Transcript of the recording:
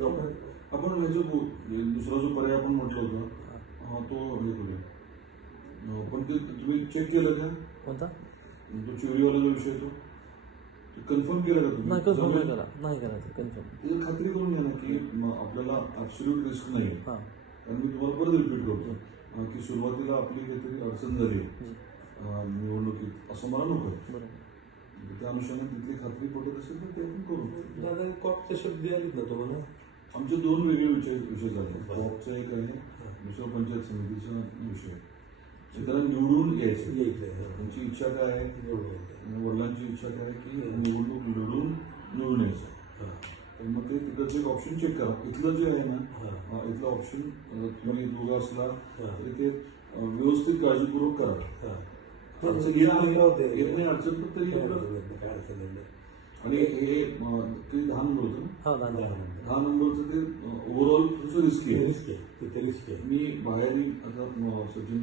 आपण दुसरा जो पर्याय आपण म्हटलं होतं तो हे करूया. पण ते तुम्ही चेक केलं का? कोणता? तो चोरीवाला जो विषय तो कन्फर्म केलं का तुम्ही? नाही, कन्फर्म नाही करायचं कन्फर्म. त्याची खात्री करून घ्या ना की आपल्याला ॲब्सोल्यूट रिस्क नाही. कारण मी तुम्हाला परत रिपीट करतो की सुरुवातीला आपली काहीतरी अडचण झाली निवडणुकीत असं मला नको. त्या अनुषंगाने तिथली खात्री पडत असेल तर ते आपण करू. दादा कॉपचे शब्द द्यालेत ना तुम्हाला? आमचे दोन वेगळे विषय झाले. कॉपचा एक आहे, दुसरा पंचायत समितीचा विषय. त्याला निवडून यायचं त्यांची इच्छा काय आहे, वडिलांची इच्छा काय आहे की निवडणूक निवडून यायचं. तर मग ते तिकडचं एक ऑप्शन चेक करा. इथलं जे आहे ना इथलं ऑप्शन तुम्ही दोघं असला तरी ते व्यवस्थित काळजीपूर्वक करा. येत नाही अडचण तर तरी आणि हे किती 10 नंबर होतं ना, 10 नंबरचं ते ओव्हरऑल रिस्की आहे. रिस्की आहे. मी बाहेर आता सचिन